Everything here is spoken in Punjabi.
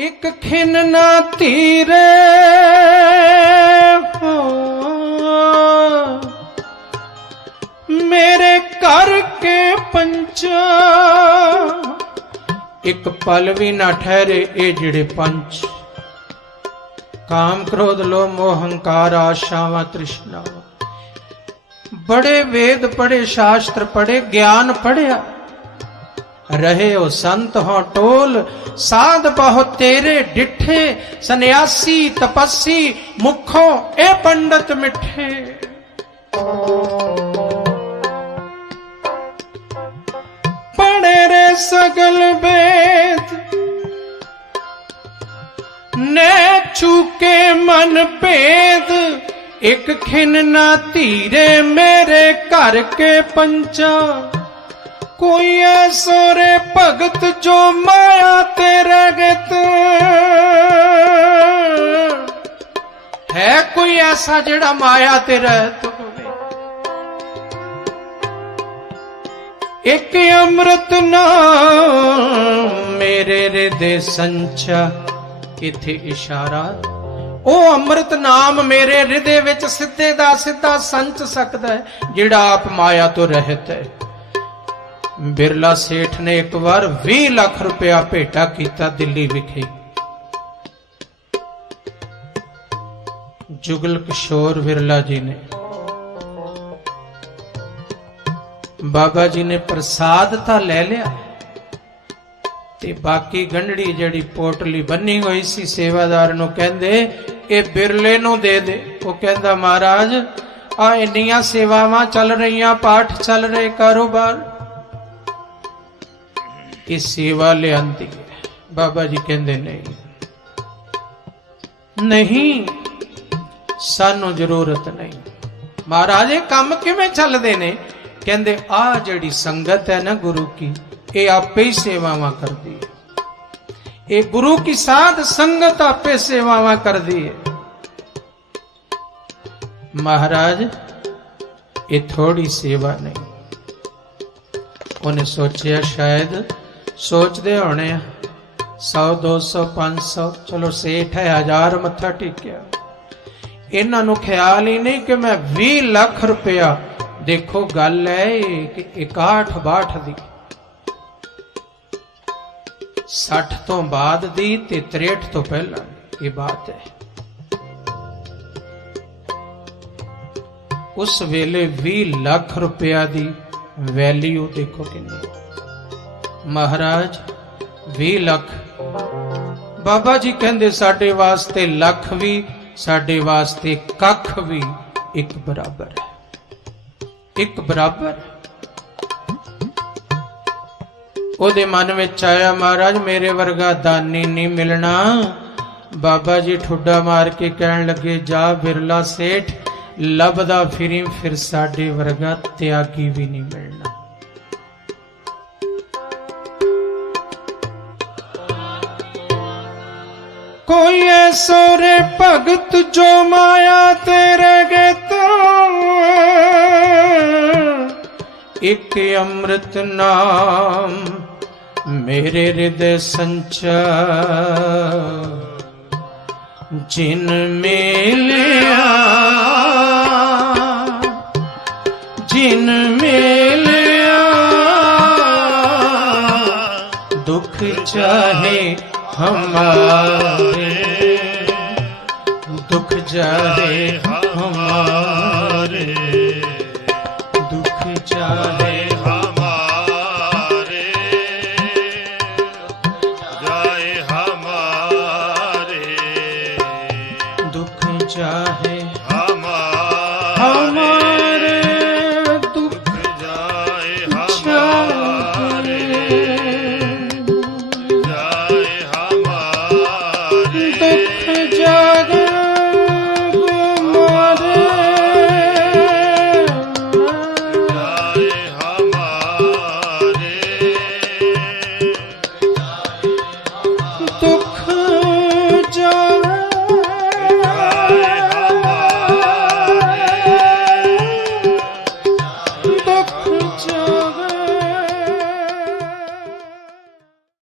ਇੱਕ ਖਿਨ ਨਾ ਧੀਰੇ ਹੋ ਮੇਰੇ ਘਰ ਕੇ ਪੰਚਾ। ਇੱਕ ਪਲ ਵੀ ਨਾ ਠਹਿਰੇ ਇਹ ਜਿਹੜੇ ਪੰਜ ਕਾਮ ਕ੍ਰੋਧ, ਲੋਭ, ਮੋਹ, ਹੰਕਾਰ, ਆਸ਼ਾਵਾਂ ਤ੍ਰਿਸ਼ਨਾਵਾਂ ਬੜੇ ਵੇਦ ਪੜੇ ਸ਼ਾਸਤਰ ਪੜੇ ਗਿਆਨ ਪੜਿਆ ਰਹੇ ਹੋ ਸੰਤ ਹੋ ਟੋਲ, ਸਾਧ ਬਹੁ ਤੇਰੇ ਡਿਠੇ, ਸੰਨਿਆਸੀ ਤਪੱਸੀ ਮੁਖੋਂ ਇਹ ਪੰਡਤ ਮਿੱਠੇ। ਪੜੇ ਰੇ ਸਗਲ ਵੇਦ, ਨੇ ਚੁਕੇ ਮਨ ਭੇਦ, ਇਕ ਖਿਨ ਨਾ ਧੀਰੇ ਮੇਰੇ ਘਰ ਕੇ ਪੰਚਾ। ਕੋਈ ਐਸੋ ਰੇ ਭਗਤ ਜੋ ਮਾਇਆ ਤੇ ਰਗਤ। ਹੈ ਕੋਈ ਐਸਾ ਜਿਹੜਾ ਮਾਇਆ ਤੇ ਰਹਿਤ ਹੋਵੇ? ਇੱਕ ਅੰਮ੍ਰਿਤ ਨਾਮ ਮੇਰੇ ਹਿਰਦੇ ਸੰਚਾ, ਇਥੇ ਇਸ਼ਾਰਾ। ਉਹ ਅੰਮ੍ਰਿਤ ਨਾਮ ਮੇਰੇ ਹਿਰਦੇ ਵਿੱਚ ਸਿੱਧੇ ਦਾ ਸਿੱਧਾ ਸੰਚ ਸਕਦਾ ਹੈ, ਜਿਹੜਾ ਆਪ ਮਾਇਆ ਤੋਂ ਰਹਿਤ ਹੈ। ਬਿਰਲਾ ਸੇਠ ਨੇ ਇੱਕ ਵਾਰ 20 ਲੱਖ ਰੁਪਇਆ ਭੇਟਾ ਕੀਤਾ ਦਿੱਲੀ ਵਿਖੇ। ਜੁਗਲ ਕਿਸ਼ੋਰ ਵਿਰਲਾ ਜੀ ਨੇ। ਬਾਬਾ ਜੀ ਨੇ ਪ੍ਰਸਾਦ ਤਾਂ ਲੈ ਲਿਆ ਤੇ ਬਾਕੀ ਗੰਢੜੀ ਜਿਹੜੀ ਪੋਟਲੀ ਬੰਨੀ ਹੋਈ ਸੀ ਸੇਵਾਦਾਰ ਨੂੰ ਕਹਿੰਦੇ, ਇਹ ਬਿਰਲੇ ਨੂੰ ਦੇ ਦੇ। ਉਹ ਕਹਿੰਦਾ, ਮਹਾਰਾਜ, ਆ ਇੰਨੀਆਂ ਸੇਵਾਵਾਂ ਚੱਲ ਰਹੀਆਂ, ਪਾਠ ਚੱਲ ਰਹੇ, ਕਾਰੋਬਾਰ ਇਹ ਸੇਵਾ ਲਿਆਂਦੀ ਹੈ ਬਾਬਾ ਜੀ ਕਹਿੰਦੇ ਨਹੀਂ ਨਹੀਂ ਸਾਨੂੰ ਜ਼ਰੂਰਤ ਨਹੀਂ ਮਹਾਰਾਜ ਇਹ ਕੰਮ ਕਿਵੇਂ ਚੱਲਦੇ ਨੇ ਕਹਿੰਦੇ ਆ ਜਿਹੜੀ ਸੰਗਤ ਹੈ ਨਾ ਗੁਰੂ ਕੀ ਇਹ ਆਪੇ ਹੀ ਸੇਵਾਵਾਂ ਕਰਦੀ ਹੈ ਇਹ ਗੁਰੂ ਕੀ ਸਾਧ ਸੰਗਤ ਆਪੇ ਸੇਵਾਵਾਂ ਕਰਦੀ ਹੈ ਮਹਾਰਾਜ ਇਹ ਥੋੜੀ ਸੇਵਾ ਨਹੀਂ ਉਹਨੇ ਸੋਚਿਆ ਸ਼ਾਇਦ ਸੋਚਦੇ ਹੋਣੇ ਆ 100 200 500 ਚਲੋ ਸੇਠ ਹੈ, ਹਜ਼ਾਰ ਮੱਥਾ ਟੇਕਿਆ। ਇਹਨਾਂ ਨੂੰ ਖਿਆਲ ਹੀ ਨਹੀਂ ਕਿ ਮੈਂ 20 ਲੱਖ ਰੁਪਇਆ, ਦੇਖੋ ਗੱਲ ਹੈ ਇਹ ਕਿ 61 62 ਦੀ। 60 ਤੋਂ ਬਾਅਦ ਦੀ ਤੇ 63 ਤੋਂ ਪਹਿਲਾਂ ਇਹ ਬਾਤ ਹੈ ਉਸ ਵੇਲੇ 20 ਲੱਖ ਰੁਪਇਆ ਦੀ ਵੈਲਿਊ ਦੇਖੋ ਕਿੰਨੀ ਮਹਾਰਾਜ 20 ਲੱਖ। ਬਾਬਾ ਜੀ ਕਹਿੰਦੇ ਸਾਡੇ ਵਾਸਤੇ ਲੱਖ ਵੀ, ਸਾਡੇ ਵਾਸਤੇ ਕੱਖ ਵੀ ਇੱਕ ਬਰਾਬਰ ਹੈ। ਇੱਕ ਬਰਾਬਰ। ਉਹਦੇ ਮਨ ਵਿੱਚ ਆਇਆ, ਮਹਾਰਾਜ, ਮੇਰੇ ਵਰਗਾ ਦਾਨੀ ਨਹੀਂ ਮਿਲਣਾ। ਬਾਬਾ ਜੀ ਠੁੱਡਾ ਮਾਰ ਕੇ ਕਹਿਣ ਲੱਗੇ, ਜਾ ਬਿਰਲਾ ਸੇਠ, ਲੱਭਦਾ ਫਿਰੀ, ਫਿਰ ਸਾਡੇ ਵਰਗਾ ਤਿਆਗੀ ਵੀ ਨਹੀਂ ਮਿਲਣਾ। ਕੋਈ ਐਸੋ ਰੇ ਭਗਤ ਜੋ ਮਾਇਆ ਤੇਰੇ ਗੇਤ ਇੱਕ ਅੰਮ੍ਰਿਤ ਨਾਮ ਮੇਰੇ ਹਿਰਦੇ ਸੰਚਾ ਜਿਨ ਮਿਲਿਆ ਜਿਨ ਮਿਲਿਆ ਦੁੱਖ ਚਾਹੇ ਹਮਾਰੇ ਦੁੱਖ ਜਾਹੇ ਹਮਾਰੇ।